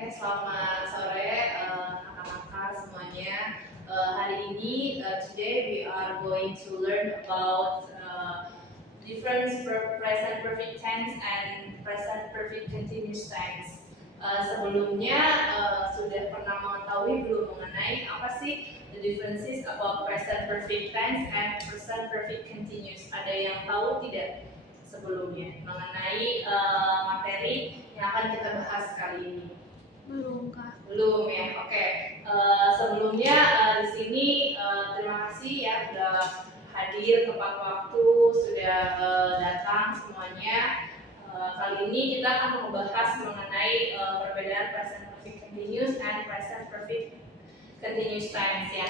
Oke, selamat sore kakak-kakak semuanya. Hari ini, today we are going to learn about difference present perfect tense and present perfect continuous tense. Sebelumnya sudah pernah mengetahui belum mengenai apa sih the differences about present perfect tense and present perfect continuous? Ada yang tahu tidak sebelumnya mengenai materi yang akan kita bahas kali ini? Belum, Kak. Belum ya, oke. Sebelumnya di sini terima kasih ya sudah hadir tepat waktu, sudah datang semuanya. Kali ini kita akan membahas mengenai perbedaan present perfect continuous and present perfect continuous tense ya.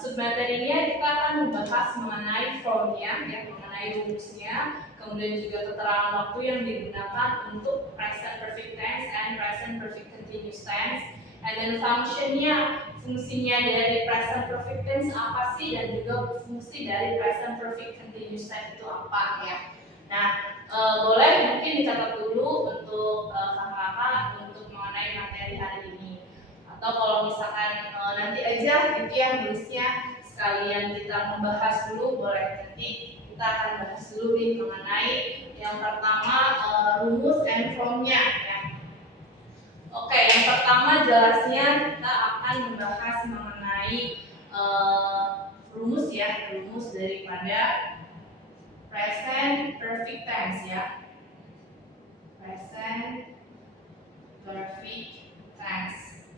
Submaterinya kita akan membahas mengenai formnya ya, mengenai rumusnya, kemudian juga keterangan waktu yang digunakan untuk present perfect tense and present perfect continuous tense, and then fungsinya dari present perfect tense apa sih, dan juga fungsi dari present perfect continuous tense itu apa ya. Nah, boleh mungkin dicatat dulu untuk kakak-kakak untuk mengenai materi hari ini, atau kalau misalkan nanti aja gitu ya nulisnya sekalian kita membahas dulu, boleh. Nanti kita akan bahas dulu nih mengenai yang pertama rumus and formnya ya. Oke, yang pertama jelasnya kita akan membahas mengenai rumus ya, rumus daripada present perfect tense ya. Present perfect tense.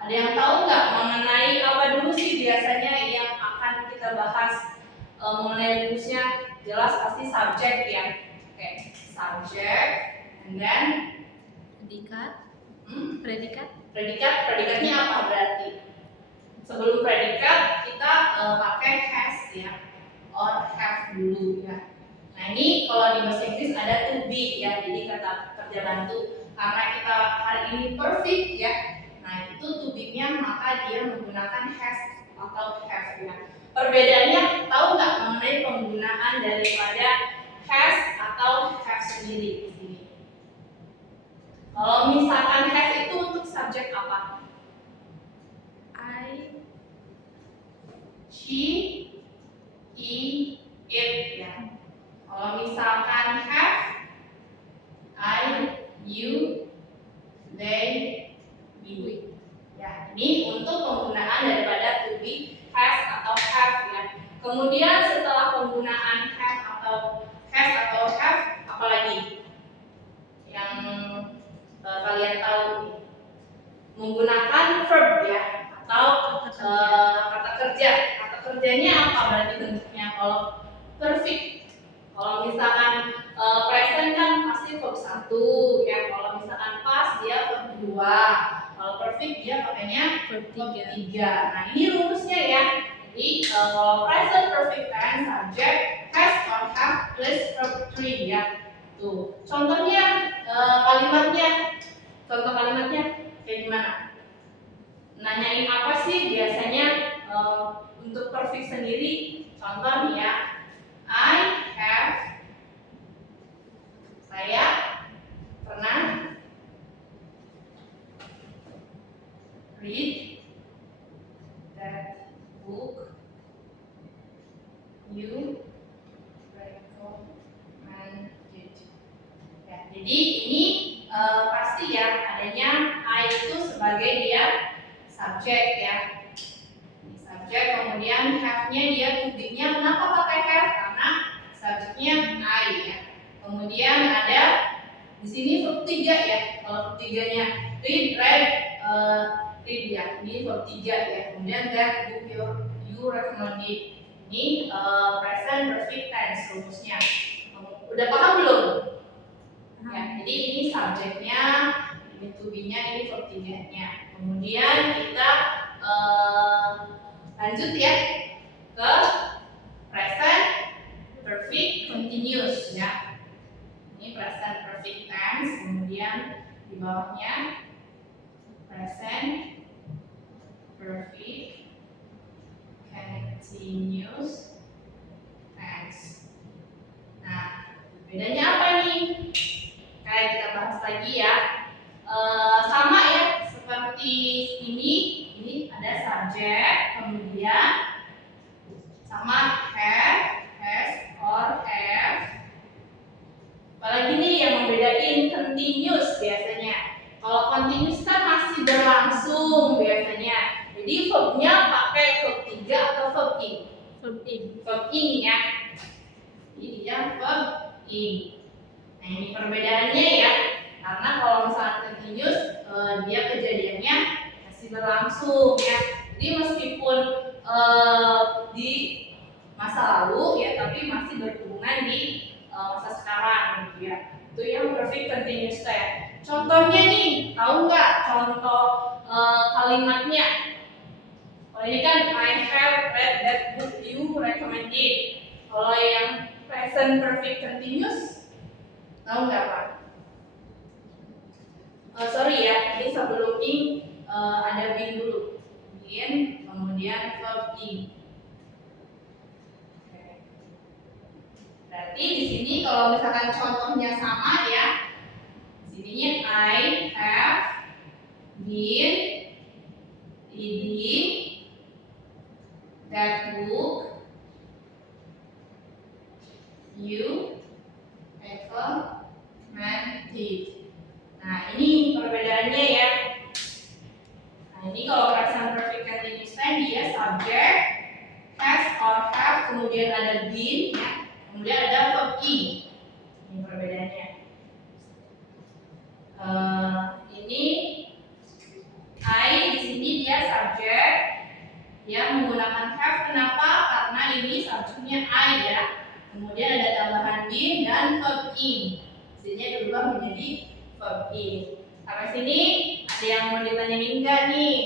Ada yang tahu nggak mengenai apa dulu sih biasanya yang akan kita bahas mengenai rumusnya? Jelas pasti subjek ya. Oke, subjek, and then Predikat. Predikatnya apa berarti? Sebelum predikat kita pakai has ya, or have dulu ya. Nah ini kalau di bahasa Inggris ada to be ya, jadi kata kerja bantu. Karena kita hari ini perfect ya, nah itu to be-nya maka dia menggunakan has atau have ya. Perbedaannya tahu nggak mengenai penggunaan daripada has atau have sendiri di sini? Kalau misalkan has itu untuk subjek apa? I, She, he, it ya. Kalau misalkan have, I, you, they, we. Ya, ini untuk penggunaan daripada to be, has atau have ya. Kemudian setelah penggunaan have atau have, apalagi yang kalian tahu menggunakan verb ya, atau kata kerja. Kata kerjanya apa berarti bentuknya? Kalau perfect, kalau misalkan present kan pasti verb 1 ya. Kalau misalkan past dia verb 2. Kalau perfect dia pakainya verb 3. Nah ini rumusnya ya. Jadi kalau present perfect tense subject has or have plus verb 3 ya. Tuh contohnya, contoh kalimatnya kayak gimana? Nanyain apa sih biasanya untuk perfect sendiri? Contoh nih ya, saya pernah read that book you recommended. Ya, jadi ini pasti ya adanya I itu sebagai dia subjek ya. Ini subjek, kemudian have-nya dia to be-nya. Kenapa pakai have? Karena subjeknya I ya. Kemudian ada di sini verb 3 ya. Kalau verb 3-nya read ya. Ini verb 3 ya. Kemudian that book you recommended. Ini present perfect tense rumusnya. Udah paham belum? Ya, jadi ini subjeknya, ini to be-nya, ini verb 3-nya. Kemudian kita lanjut ya ke present perfect continuous ya. Ini present perfect tense, kemudian di bawahnya present perfect continuous tense. Nah, bedanya apa nih? Kayak kita bahas lagi ya. Kalau continuous kan masih berlangsung biasanya. Jadi verbnya pakai verb 3 atau verb ing? Verb ing. Verb ing ya. Jadi dia verb ing. Nah ini perbedaannya ya. Karena kalau misalnya continuous dia kejadiannya masih berlangsung ya. Jadi meskipun di masa lalu ya, tapi masih berhubungan di masa sekarang gitu ya. Itu yang perfect continuous tense. Contohnya nih, tahu nggak contoh kalimatnya? Kalau ini kan I have read that book you recommended. Kalau yang present perfect continuous, tahu nggak Pak? Sorry ya, ini sebelum ing ada been dulu. Been, kemudian verb ing. Berarti di sini kalau misalkan contohnya sama ya, sininya I have been reading that book you recommended. Nah ini perbedaannya ya. Nah ini kalau present perfect continuous tense dia subject, has or have, kemudian ada been ya, kemudian ada verb ing. Ini perbedaannya. Ini I di sini dia subjek yang menggunakan have. Kenapa? Karena ini subjeknya I ya. Kemudian ada tambahan been dan verb ing. Sini berubah menjadi verb ing. Sampai sini ada yang mau ditanyain enggak nih?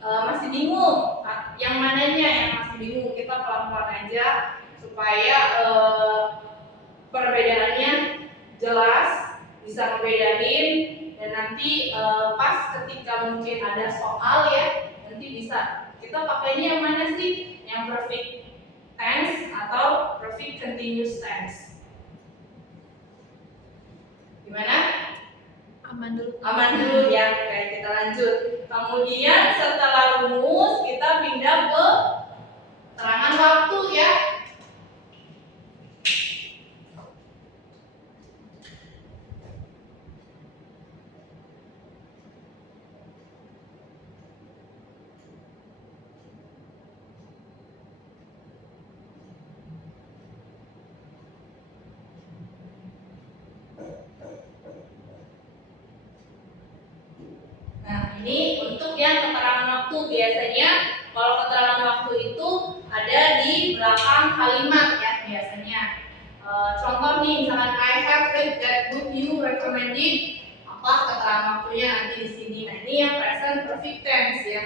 Masih bingung? Yang mananya yang masih bingung? Kita pelan-pelan aja supaya perbedaannya jelas, bisa ngebedain, dan nanti pas ketika mungkin ada soal ya, nanti bisa kita pakainya yang mana sih? Yang perfect tense atau perfect continuous tense? Gimana? Aman dulu. Aman dulu ya. Oke, kita lanjut. Kemudian setelah rumus kita pindah ke keterangan waktu ya. Nah, ini untuk yang keterangan waktu. Biasanya kalau keterangan waktu itu ada di belakang kalimat ya biasanya. Contoh nih, misalkan I have read that book you recommended. Apa keterangan waktunya nanti di sini. Nah, ini yang present perfect tense ya.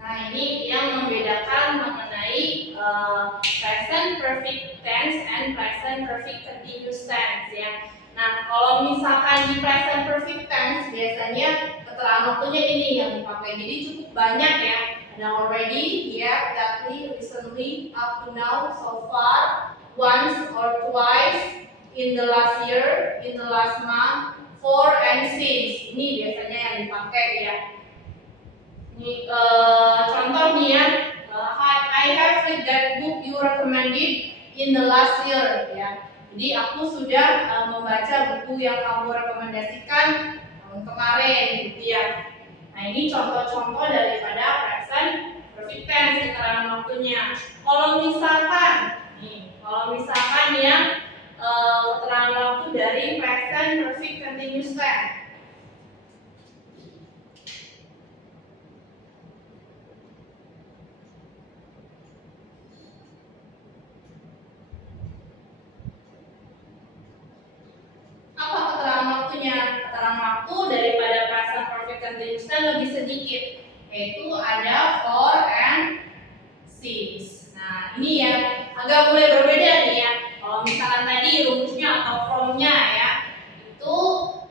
Nah, ini yang membedakan mengenai present perfect tense and present perfect continuous tense ya. Nah, kalau misalkan di present perfect tense biasanya keterangan waktunya ini yang dipakai. Jadi cukup banyak ya. Ada already, yet, lately, recently, up to now, so far, once or twice, in the last year, in the last month, for and since. Ini biasanya yang dipakai ya. Ini contoh nih ya, I have read that book you recommended in the last year ya. Jadi aku sudah membaca buku yang kamu rekomendasikan tahun kemarin gitu ya. Nah ini contoh-contoh daripada present perfect tense keterangan waktunya. Kalau misalkan yang dari present perfect continuous tense. Apa keterangan waktunya? Keterangan waktu daripada present perfect continuous tense lebih sedikit, yaitu ada for and since. Nah, ini ya agak mulai berbeda nih ya. Kalau misalkan tadi rumusnya atau from-nya ya, itu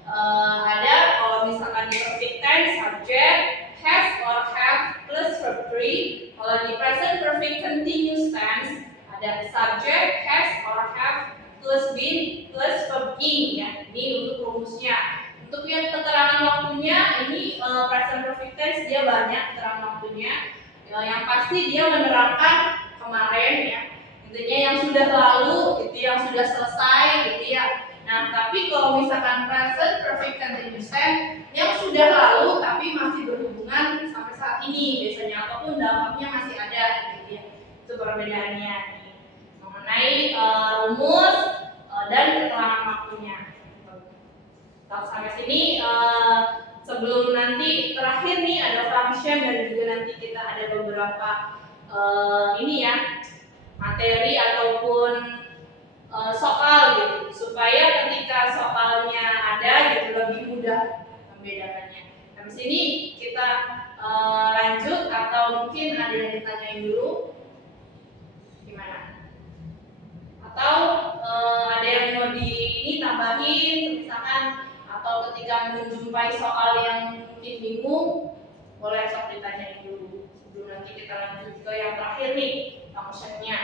ada kalau misalkan di perfect tense subject, has or have plus verb 3. Kalau di present perfect continuous tense ada subject, has or have plus been plus verb ing ya. Ini untuk rumusnya. Untuk yang keterangan waktunya ini present perfect tense dia banyak keterangan waktunya. Yang pasti dia menerapkan kemarin ya. Intinya yang sudah lalu, itu yang sudah selesai gitu ya. Nah, tapi kalau misalkan present perfect continuous tense yang sudah lalu tapi masih berhubungan sampai saat ini biasanya ataupun dampaknya masih ada gitu ya. Itu perbedaannya nih. Mengenai rumus dan keterangan waktunya. Sampai sini sebelum nanti terakhir nih ada function dan juga nanti kita ada beberapa ini ya materi ataupun soal gitu supaya ketika soalnya ada gitu lebih mudah membedakannya. Habis ini kita lanjut atau mungkin ada yang ditanyain dulu gimana? Atau ada yang mau ini tambahin misalkan atau ketika menjumpai soal yang mungkin bingung boleh sok ditanyain dulu sebelum nanti kita lanjut ke yang terakhir nih functionnya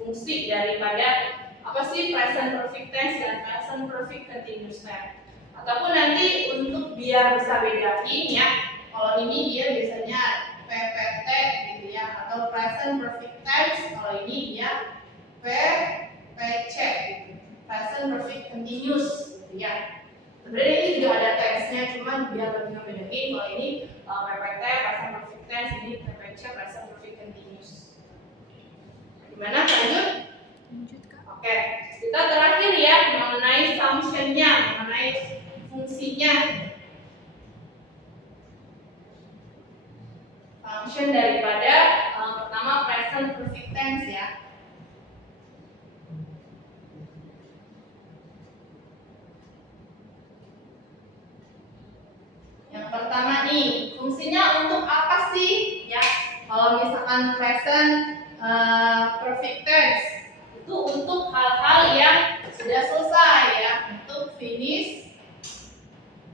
fungsi daripada apa sih present perfect tense dan present perfect continuous tense ataupun nanti untuk biar bisa bedain ya kalau ini dia biasanya PPT gitu ya atau present perfect tense kalau ini dia PPC gitu present perfect continuous gitu ya. Sebenarnya ini juga ada teksnya, cuman biar lebih ngebedain kalau ini PPT present perfect tense, ini PPC present perfect continuous. Gimana? Lanjut? Lanjut Kak. Oke, kita terakhir ya mengenai functionnya, mengenai fungsinya. Function daripada pertama present perfect tense ya. Yang pertama nih, fungsinya untuk apa sih? Ya, kalau misalkan present perfect tense itu untuk hal-hal yang sudah selesai ya, untuk finish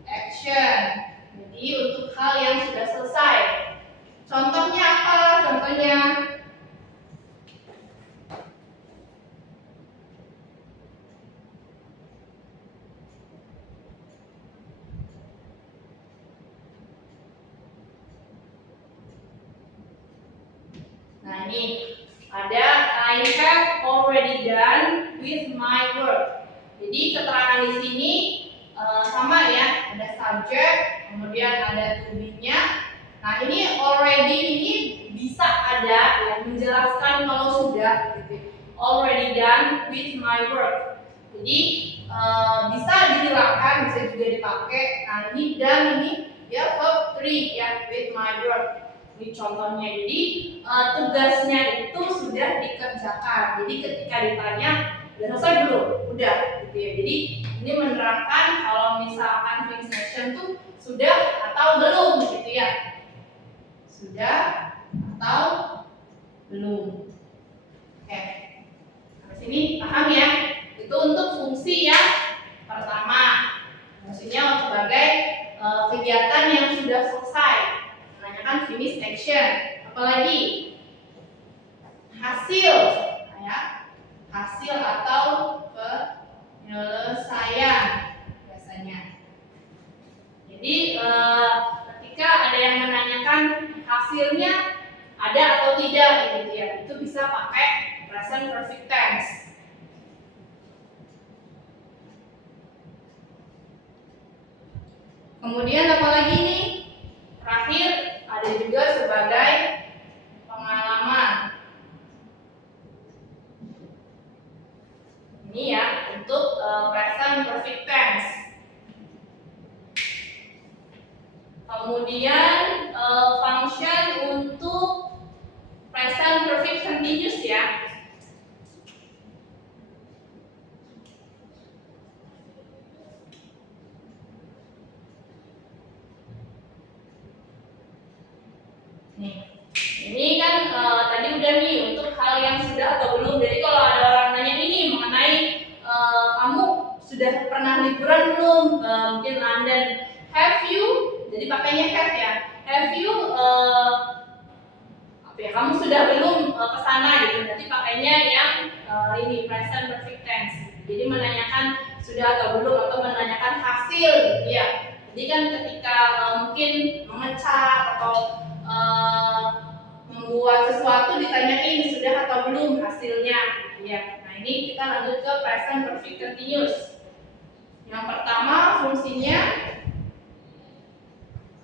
action. Jadi untuk hal yang sudah selesai. Contohnya apa? Contohnya nah ini ada I have already done with my work. Jadi keterangan di sini sama ya, ada subject, kemudian ada to be-nya. Nah ini already ini bisa ada yang menjelaskan kalau sudah gitu. Already done with my work. Jadi bisa dihilangkan, bisa juga dipakai. Nah ini dan ini ya verb 3 ya with my work. Ini contohnya, jadi tugasnya itu sudah dikerjakan. Jadi ketika ditanya, udah selesai belum? Udah, gitu ya. Jadi ini menerapkan kalau misalkan finish action tuh sudah atau belum, gitu ya. Sudah atau belum. Oke, sampai sini paham ya? Itu untuk fungsi yang pertama. Fungsinya sebagai kegiatan yang sudah selesai. Menanyakan finish action, apalagi hasil, ya hasil atau penyelesaian biasanya. Jadi ketika ada yang menanyakan hasilnya ada atau tidak, gitu ya, itu bisa pakai present perfect tense. Kemudian apalagi nih? Terakhir ada juga sebagai pengalaman. Ini ya untuk present perfect kemudian function untuk present perfect continuous ya. Nih, ini kan tadi udah nih untuk hal yang sudah atau belum. Jadi kalau ada orang nanya ini mengenai kamu sudah pernah liburan belum? Mungkin London. Have you? Jadi pakainya have ya. Have you? Apa ya? Kamu sudah belum ke sana gitu. Nanti pakainya yang ini present perfect tense. Jadi menanyakan sudah atau belum atau menanyakan hasil, gitu ya. Jadi kan ketika mungkin mengecat atau membuat sesuatu ditanyain sudah atau belum hasilnya ya. Nah ini kita lanjut ke present perfect continuous. Yang pertama fungsinya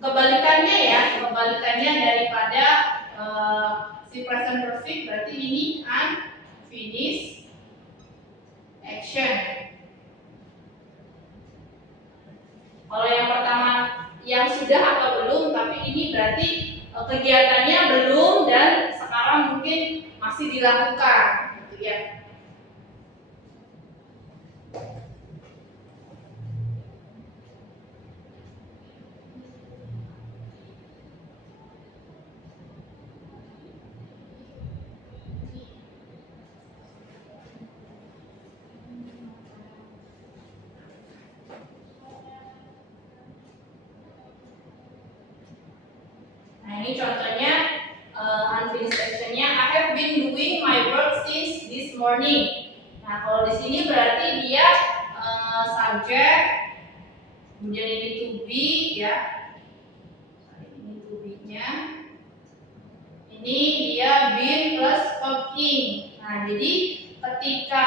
kebalikannya daripada si present perfect, berarti ini unfinished action. Kalau yang pertama yang sudah atau belum, tapi ini berarti kegiatannya belum dan sekarang mungkin masih dilakukan gitu ya. Nah ini contohnya unfinished actionnya I have been doing my work since this morning. Nah kalau di sini berarti dia subject, kemudian ini to be ya, ini to be-nya, ini dia been plus verb ing. Nah jadi ketika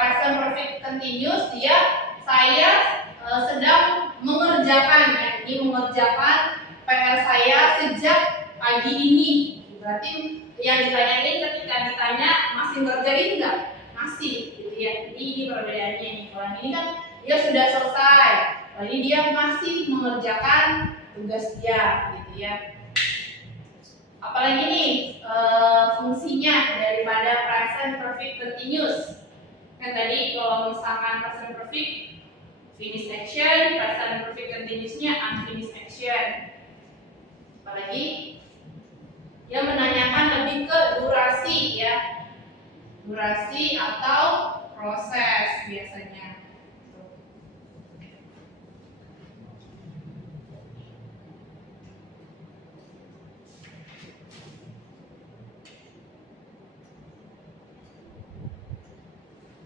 present perfect continuous dia saya sedang mengerjakan ya, ini mengerjakan PR saya sejak pagi ini. Berarti yang ditanyain ketika ditanya masih ngerjain nggak? Masih, gitu ya. Ini perbedaannya nih. Kalau ini kan dia sudah selesai. Kalau ini dia masih mengerjakan tugas dia, gitu ya. Apalagi nih fungsinya daripada present perfect continuous. Kan tadi kalau misalkan present perfect finished action, present perfect continuousnya unfinished action. Apalagi dia menanyakan lebih ke durasi ya, durasi atau proses biasanya.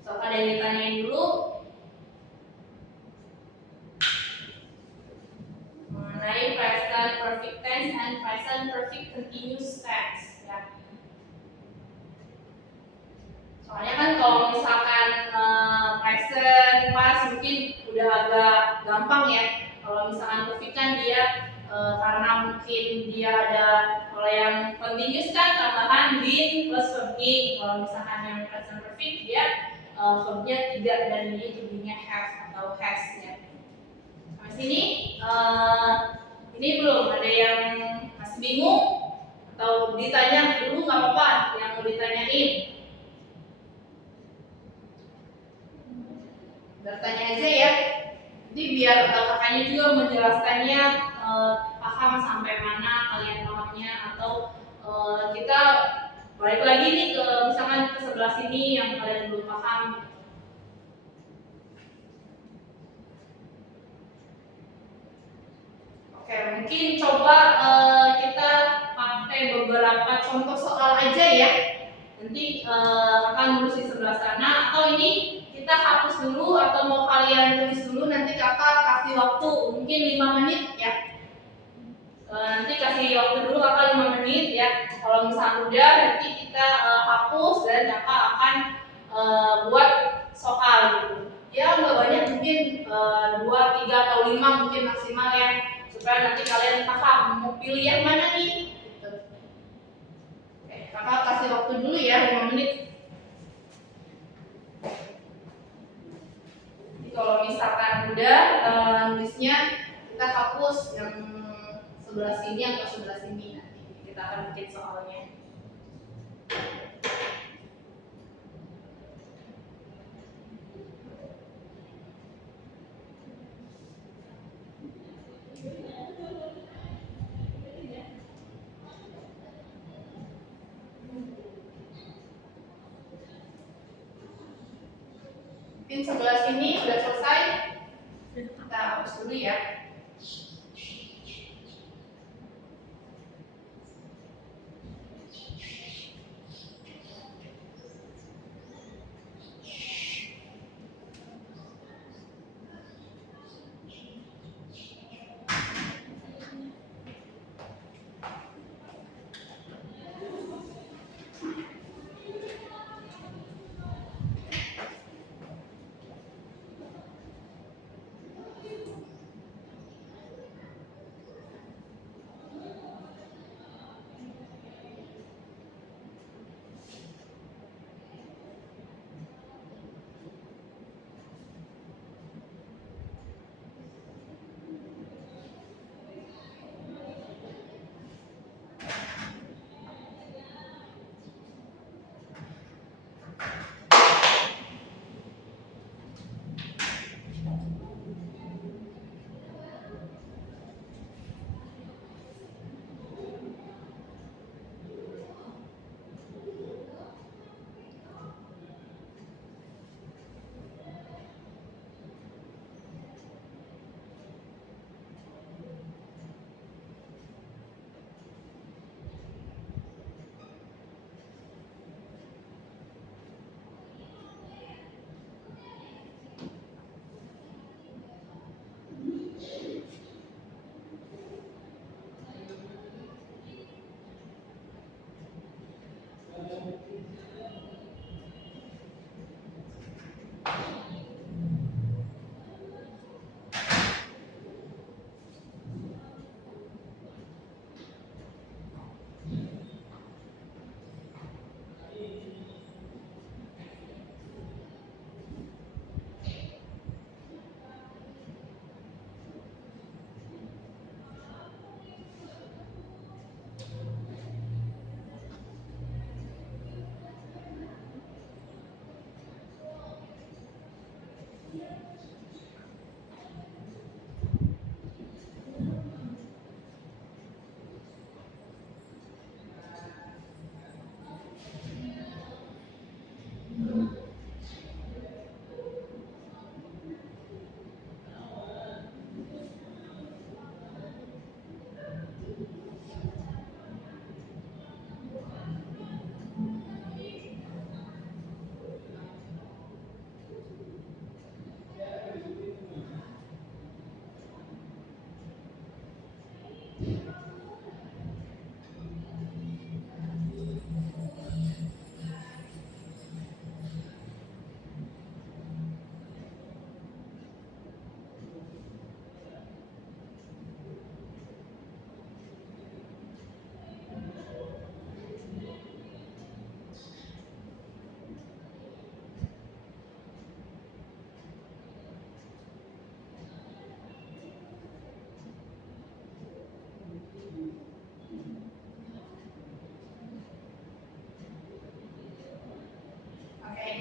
So ada yang ditanyain dulu mengenai present perfect tense and present perfect continuous tense ya. Soalnya kan kalau misalkan present past mungkin udah agak gampang ya. Kalau misalkan perfect kan dia karena mungkin dia ada, kalau yang continuous kan tambahan been plus verb ing. Kalau misalkan yang present perfect dia verbnya 3 dan ini to be-nya have atau has ya. Sampai sini ini belum ada yang masih bingung atau ditanya dulu nggak apa-apa yang mau ditanyain. Bertanya aja ya. Jadi biar kakaknya juga menjelaskannya paham sampai mana kalian pahamnya, atau kita balik lagi nih ke misalkan ke sebelah sini yang kalian belum paham. Oke, mungkin coba kita pakai beberapa contoh soal aja ya. Nanti akan nulis di sebelah sana, atau ini kita hapus dulu atau mau kalian tulis dulu, nanti kakak kasih waktu mungkin 5 menit ya. Nanti kasih waktu dulu kakak 5 menit ya. Kalau misalnya udah nanti kita hapus dan kakak akan buat soal gitu. Ya nggak banyak, mungkin 2, 3 atau 5 mungkin maksimal ya, supaya nanti kalian paham mau pilih yang mana nih gitu. Oke, kakak kasih waktu dulu ya 5 menit. Jadi kalau misalkan udah nulisnya kita hapus yang sebelah sini atau sebelah sini. Nanti kita akan bikin soalnya. Mungkin sebelah sini sudah selesai. Kita hapus dulu ya.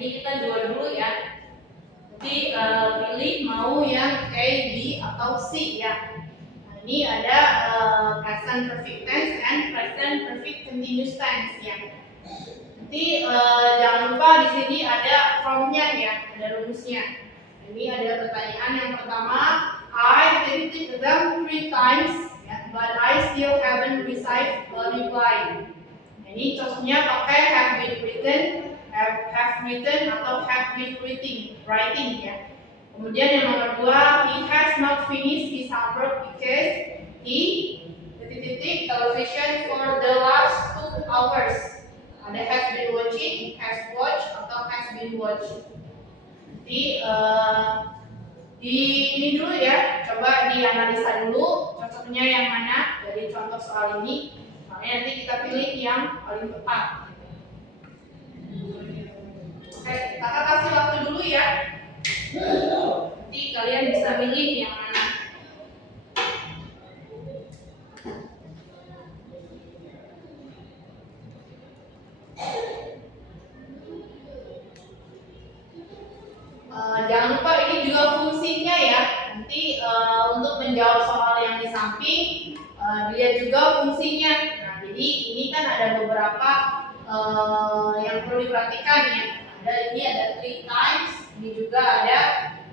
Ini kita jual dulu ya. Jadi pilih mau yang A, B atau C ya. Nah, ini ada present perfect tense and present perfect continuous tense ya. Nanti jangan lupa di sini ada formnya ya, ada rumusnya. Ini ada pertanyaan yang pertama, I repeated them 3 times, ya, but I still haven't received a reply. Ini contohnya pakai have been written, have written atau have been writing ya. Kemudian yang nomor 2, he has not finished his homework because he television for the last 2 hours. Ada has been watching, has watched atau has been watched. Jadi di ini dulu ya, coba dianalisa dulu cocoknya yang mana dari contoh soal ini. Makanya nanti kita pilih yang paling tepat. Oke, kakak kasih waktu dulu ya. Nanti kalian bisa milih yang mana. juga fungsinya ya. Nanti untuk menjawab soal yang di samping, dilihat juga fungsinya. Nah, jadi ini kan ada beberapa yang perlu diperhatikan ya. Ini ada 3 times, ini juga ada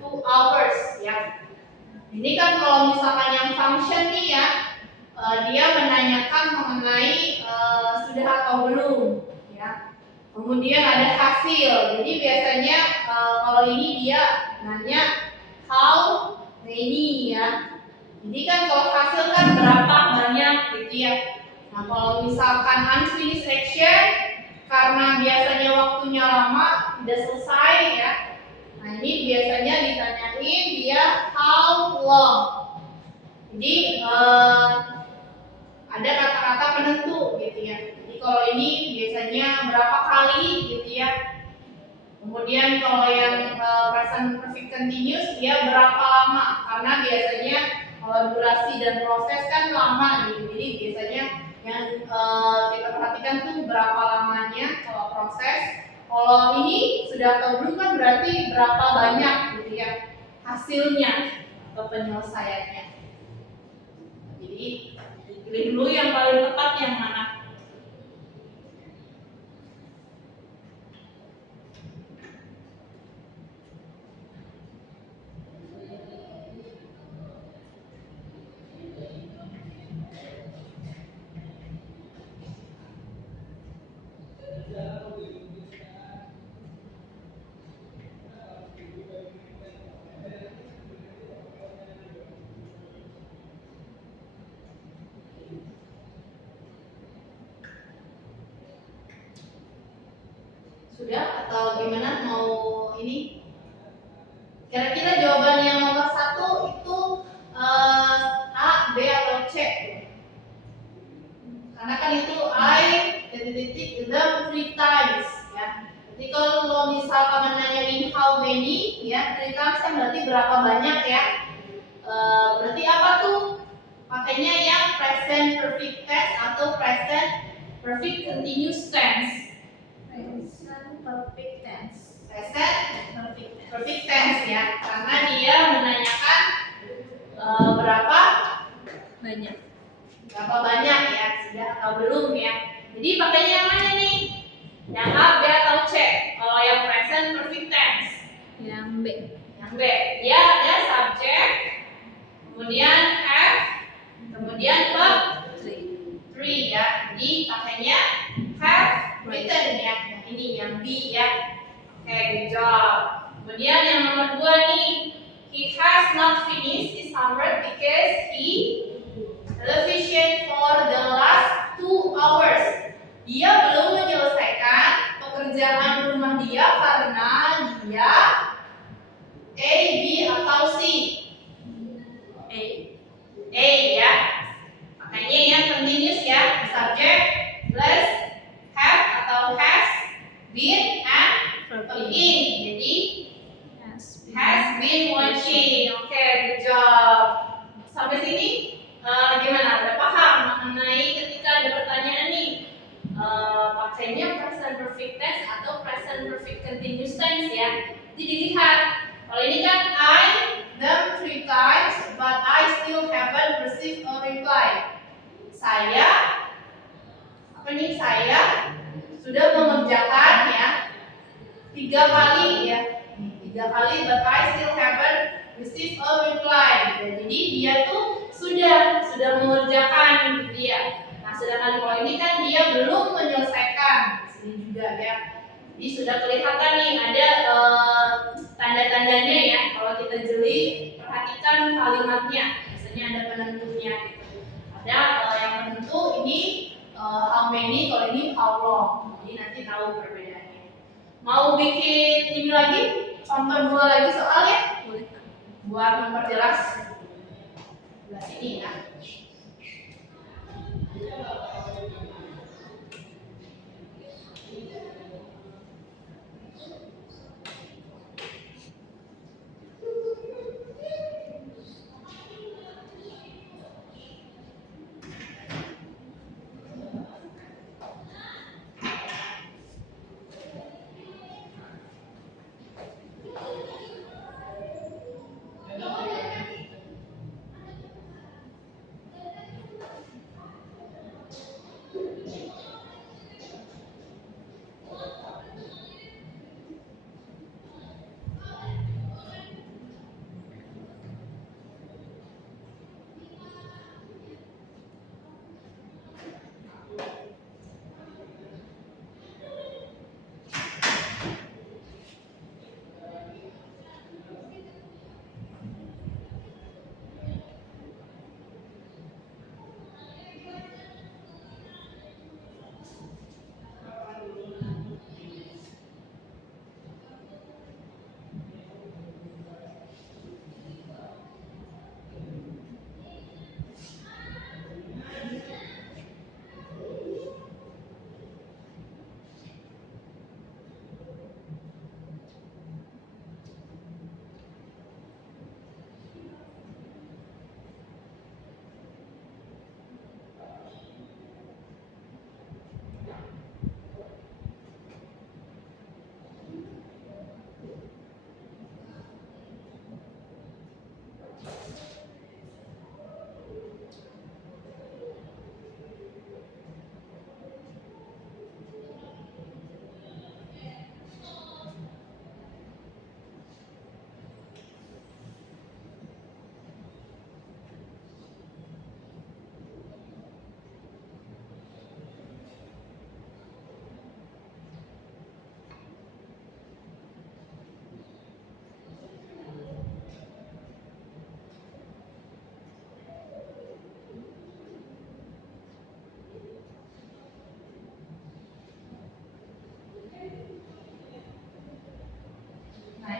2 hours ya. Ini kan kalau misalkan yang function nih ya, dia menanyakan mengenai sudah atau belum ya. Kemudian ada hasil. Jadi biasanya kalau ini dia nanya how many ya. Jadi kan kalau hasil kan berapa banyak gitu ya. Nah, kalau misalkan unfinished section karena biasanya waktunya lama tidak selesai ya. Nah, ini biasanya ditanyain dia how long. Jadi ada kata-kata penentu gitu ya. Jadi kalau ini biasanya berapa kali gitu ya. Kemudian kalau yang present perfect continuous dia berapa lama, karena biasanya durasi dan proses kan lama gitu. Jadi biasanya yang kita perhatikan tuh berapa lamanya kalau proses. Kalau ini sudah atau belum kan berarti berapa banyak gitu ya hasilnya atau penyelesaiannya. Jadi pilih dulu yang paling tepat yang mana. Sudah atau gimana mau ini? Kira-kira jawaban yang nomor 1 itu A, B atau C? Karena kan itu I titik them 3 times ya. Jadi kalau misalkan menanyain how many ya, 3 times kan berarti berapa banyak ya. Berarti apa tuh? Pakainya yang present perfect tense atau present perfect continuous tense. Present perfect tense. Present perfect tense ya, karena dia menanyakan berapa Banyak. ya, sudah atau belum ya. Jadi pakainya yang mana nih? Yang A, B atau C? Kalau yang present perfect tense? Yang B. Yang B. Dia ada subject, kemudian have, kemudian verb 3 ya. Jadi pakainya have written ya. Nah, ini yang B ya. Oke, good job. Kemudian yang nomor 2 nih, he has not finished his homework because he television for the last 2 hours. Dia belum menyelesaikan pekerjaan rumah dia karena dia A, B atau C? A ya. Makanya yang continuous ya, subject plus have atau has been and verb in. Jadi has been watching. Oke, good job. Sampai sini gimana? Udah paham mengenai ketika ada pertanyaan nih, pakainya present perfect tense atau present perfect continuous tense ya. Jadi dilihat. Kalau ini kan I them 3 times, but I still haven't received a reply. Saya sudah mengerjakan ya 3 kali ya. 3 kali, but I still haven't received a reply. Jadi dia tuh sudah mengerjakan gitu ya. Nah, sedangkan kalau ini kan dia belum menyelesaikan. Di sini juga ya. Jadi sudah kelihatan nih ada tanda-tandanya ya. Kalau kita jeli, perhatikan kalimatnya. Biasanya ada penentunya gitu. Ada yang penentu ini how many, kalau ini how long. Jadi nanti tahu perbedaannya. Mau bikin ini lagi? Contoh 2 lagi soal ya? Boleh. Buat memperjelas sebelah sini ya.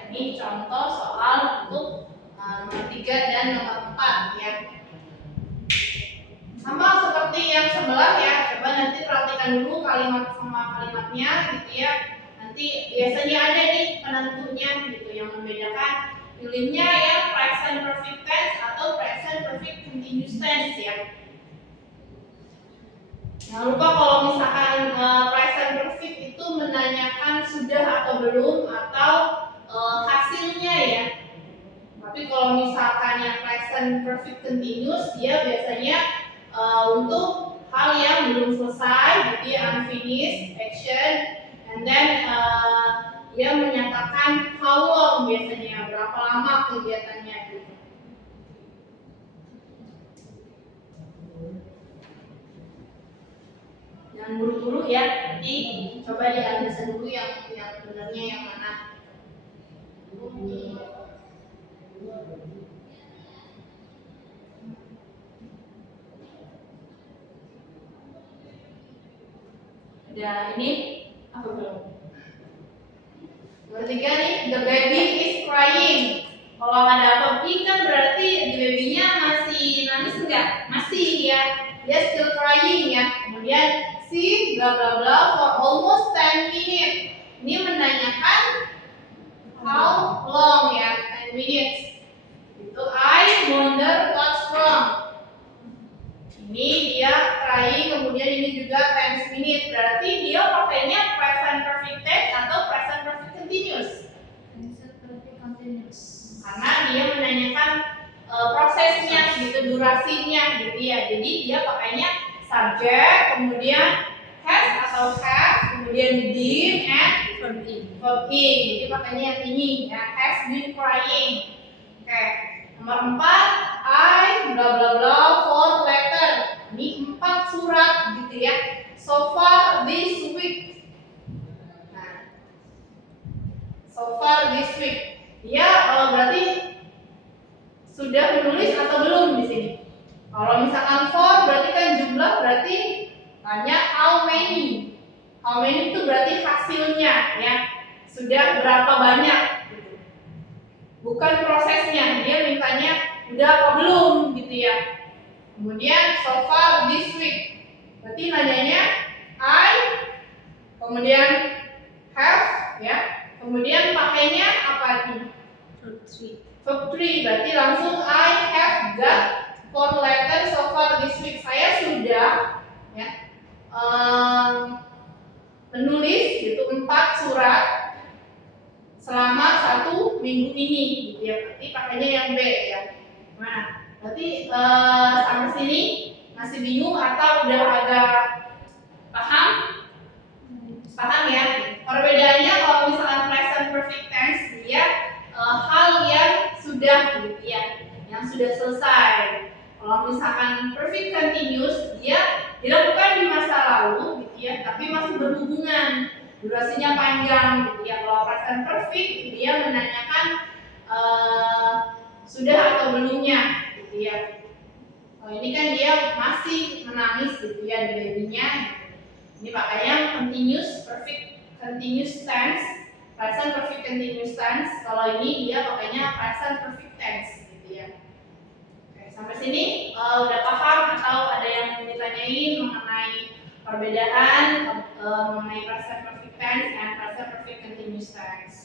Ini contoh soal untuk nomor 3 dan nomor 4 ya. Sama seperti yang sebelah ya. Coba nanti perhatikan dulu kalimat sama kalimatnya gitu ya. Nanti biasanya ada nih penentunya gitu yang membedakan. Pilihnya ya present perfect tense atau present perfect continuous tense ya. Jangan lupa kalau misalkan present perfect itu menanyakan sudah atau belum atau hasilnya ya. Tapi kalau misalkan yang present perfect continuous dia biasanya untuk hal yang belum selesai, gitu ya, unfinished action, and then dia menyatakan how long biasanya, berapa lama kegiatannya gitu. Jangan buru-buru ya, nanti coba dianalisa dulu yang benarnya yang mana. Ada ini apa belum? Nomor 3 nih, the baby is crying. Kalau ada verb in kan berarti the baby-nya masih nangis enggak? Masih ya, dia still crying ya. Kemudian she bla bla bla for almost 10 minutes. Ini menanyakan how long ya, 10 minutes. Itu I wonder what's wrong. Ini dia crying, kemudian ini juga 10 minutes. Berarti dia pakainya present perfect tense atau present perfect continuous? Present perfect continuous. Karena dia menanyakan prosesnya gitu, durasinya gitu ya. Jadi dia pakainya subject, kemudian has atau have, kemudian been and Verb in. verb in. Jadi pakainya yang ini ya, has been crying. Oke. Nomor 4, I bla bla bla for letter. Ini 4 surat gitu ya. So far this week. Nah, so far this week. Dia berarti sudah menulis atau belum di sini? Kalau misalkan for berarti kan jumlah, berarti tanya how many. How many itu berarti hasilnya ya. Sudah berapa banyak gitu. Bukan prosesnya, dia mintanya udah apa belum gitu ya. Kemudian so far this week. Berarti nanyanya I, kemudian have ya. Kemudian pakainya apa nih? Verb 3. Verb 3 berarti langsung I have got 4 letters so far this week. Saya sudah ya menulis gitu 4 surat selama 1 minggu ini gitu ya. Berarti pakainya yang B ya. Nah, berarti sampai sini masih bingung atau udah agak paham? Paham ya? Perbedaannya kalau misalkan present perfect tense dia hal yang sudah gitu ya, yang sudah selesai. Kalau misalkan perfect continuous dia dilakukan di masa lalu gitu ya, tapi masih berhubungan, durasinya panjang gitu ya. Kalau present perfect dia menanyakan sudah atau belumnya gitu ya. Ini kan dia masih menangis gitu ya di babynya. Ini makanya continuous perfect continuous tense, present perfect continuous tense. Kalau ini dia pakainya present perfect tense gitu ya. Oke, sampai sini udah paham atau ada yang mau ditanyain mengenai perbedaan mengenai present perfect tense dan present perfect continuous tense?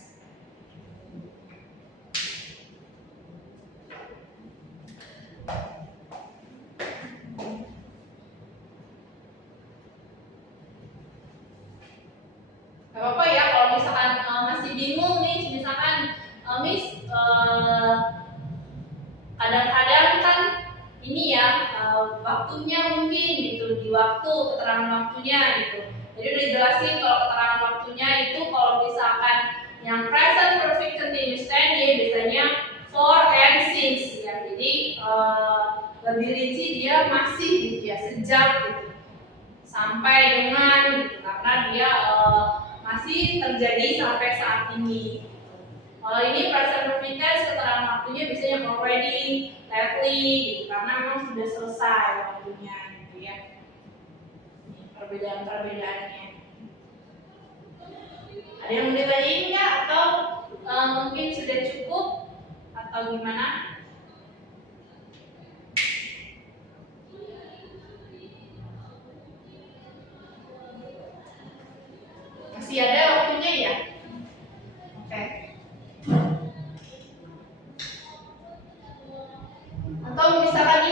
Gak apa-apa ya kalau misalkan masih bingung nih, misalkan Miss kadang-kadang kan ini ya waktunya mungkin gitu, di waktu keterangan waktunya gitu. Jadi udah jelasin kalau keterangan waktunya itu kalau misalkan yang present perfect continuous tense dia biasanya for and since ya. Jadi lebih rinci dia masih gitu ya, sejak gitu sampai dengan gitu, karena dia masih terjadi sampai saat ini. Kalau ini present perfect tense keterangan waktunya biasanya already, lately gitu, karena memang sudah selesai waktunya gitu ya. Ini perbedaan-perbedaannya. Ada yang mau ditanyain nggak atau mungkin sudah cukup atau gimana? Masih ada waktunya ya? Oke. Atau misalkan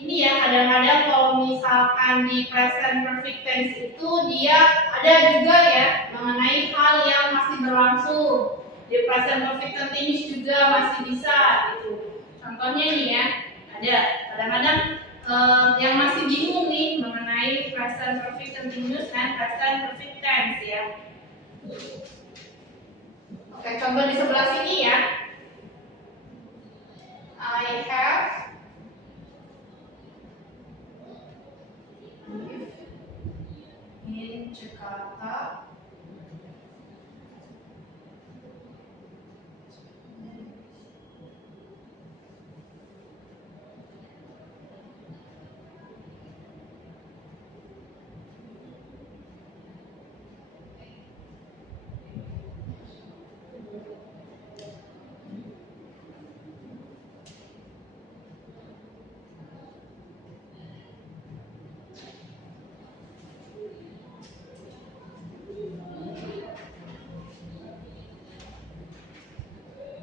ini ya, kadang-kadang kalau misalkan di present perfect tense itu dia ada juga ya mengenai hal yang masih berlangsung. Di present perfect continuous juga masih bisa gitu. Contohnya nih ya, ada kadang-kadang yang masih bingung nih mengenai present perfect continuous dan present perfect tense ya. Oke, contoh di sebelah sini ya. I have lived in Jakarta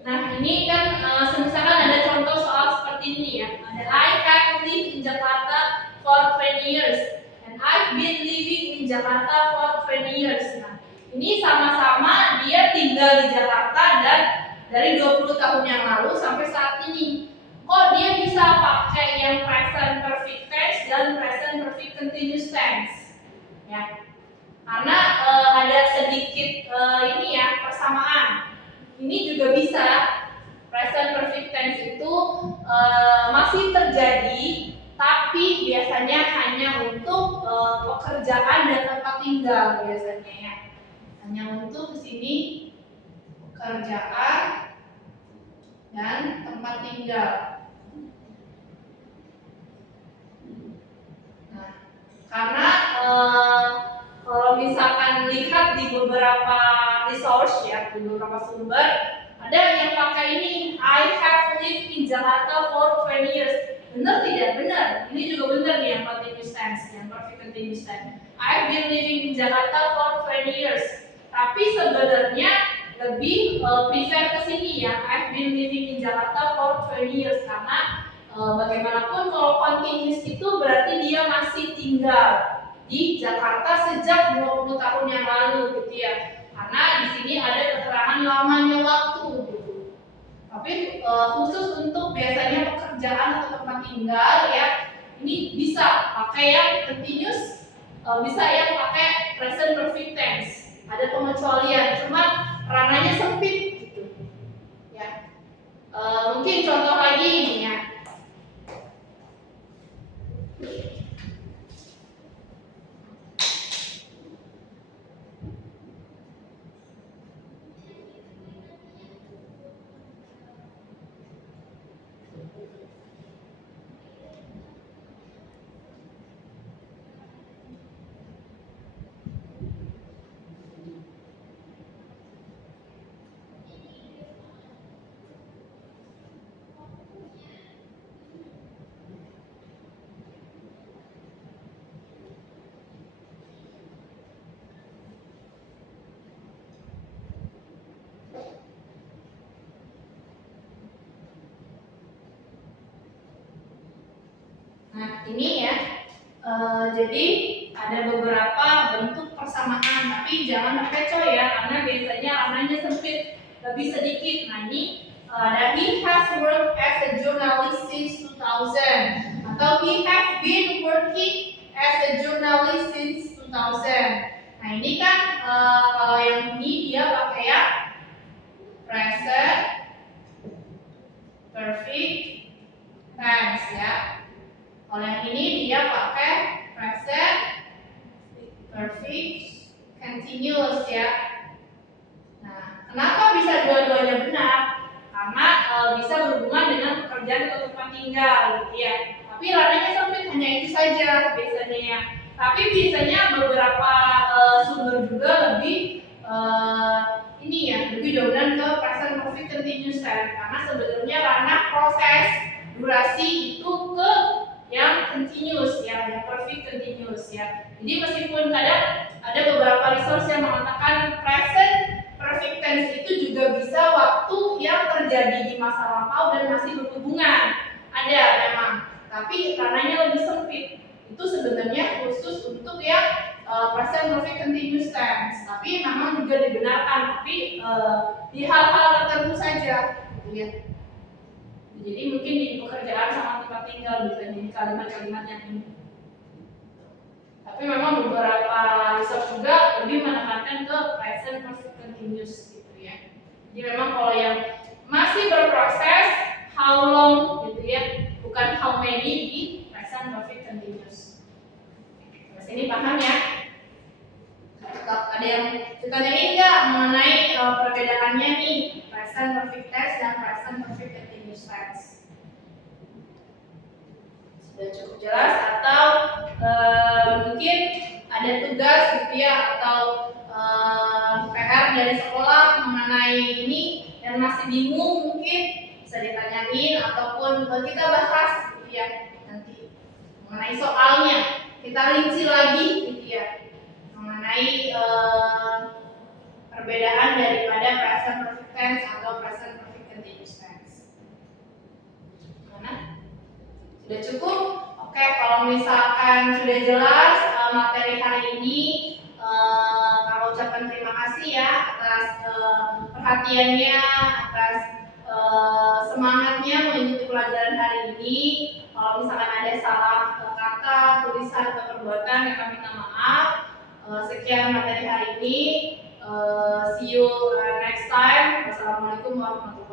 Nah, ini kan misalkan ada contoh soal seperti ini ya. Ada I have lived in Jakarta for 20 years and I've been living in Jakarta for 20 years. Nah, ini sama-sama dia tinggal di Jakarta dan dari 20 tahun yang lalu sampai saat ini. Kok dia bisa pakai yang present perfect tense dan present perfect continuous tense? Ya. Karena ada sedikit ini ya, persamaan. Ini juga bisa present perfect tense itu masih terjadi, tapi biasanya hanya untuk pekerjaan dan tempat tinggal biasanya ya. Hanya untuk di sini pekerjaan dan tempat tinggal. Nah, karena kalau misalkan lihat di beberapa resource ya, di beberapa sumber, ada yang pakai ini, I have lived in Jakarta for 20 years. Benar tidak? Benar. Ini juga benar nih yang continuous tense, yang perfect continuous tense. I've been living in Jakarta for 20 years. Tapi sebenarnya lebih prefer ke sini ya, I've been living in Jakarta for 20 years karena bagaimanapun kalau continuous itu berarti dia masih tinggal di Jakarta sejak 20 tahun yang lalu gitu ya. Karena di sini ada keterangan lamanya waktu gitu. Tapi khusus untuk biasanya pekerjaan atau tempat tinggal ya, ini bisa pakai yang continuous, bisa yang pakai present perfect tense. Ada pengecualian, cuma rananya sempit gitu. Ya. Mungkin contoh lagi ini ya. Nah, ini ya. Jadi ada beberapa bentuk persamaan, tapi jangan terkecoh ya, karena biasanya rananya sempit, lebih sedikit. Nah, ini ada he has worked as a journalist since 2000 atau he has been working as a journalist since 2000. Nah, ini kan kalau yang ini dia pakai ya present perfect tense ya. Kalau yang ini dia pakai present perfect continuous ya. Nah, kenapa bisa dua-duanya benar? Karena bisa berhubungan dengan pekerjaan atau tempat tinggal gitu ya. Tapi rananya sempit, hanya itu saja biasanya ya. Tapi biasanya beberapa sumber juga lebih ini ya, lebih dominan ke present perfect continuous tense karena sebenarnya ranah proses durasi itu ke yang continuous ya, yang perfect continuous ya. Jadi meskipun kadang ada beberapa resource yang mengatakan present perfect tense itu juga bisa waktu yang terjadi di masa lampau dan masih berhubungan. Ada memang, tapi ranahnya lebih sempit. Itu sebenarnya khusus untuk yang present perfect continuous tense. Tapi memang juga dibenarkan, tapi di hal-hal tertentu saja, gitu ya. Jadi mungkin di pekerjaan sama tempat tinggal bisa jadi kalimat-kalimat yang ini. Tapi memang beberapa research juga lebih menekankan ke present perfect continuous gitu ya. Jadi memang kalau yang masih berproses, how long gitu ya, bukan how many di present perfect continuous. Terus ini paham ya? Ada yang ditanyain nggak mengenai perbedaannya nih present perfect tense dan present perfect continuous tense? Sudah cukup jelas atau mungkin ada tugas gitu ya atau PR dari sekolah mengenai ini dan masih bingung mungkin bisa ditanyain ataupun kita bahas gitu ya nanti mengenai soalnya kita rinci lagi gitu ya mengenai perbedaan daripada present perfect tense atau present perfect continuous tense. Mana? Sudah cukup? Oke, kalau misalkan sudah jelas materi hari ini, kami ucapkan terima kasih ya atas perhatiannya, atas semangatnya mengikuti pelajaran hari ini. Kalau misalkan ada salah kata, tulisan atau perbuatan, ya kami minta maaf. Sekian materi hari ini. See you next time. Wassalamualaikum warahmatullahi wabarakatuh.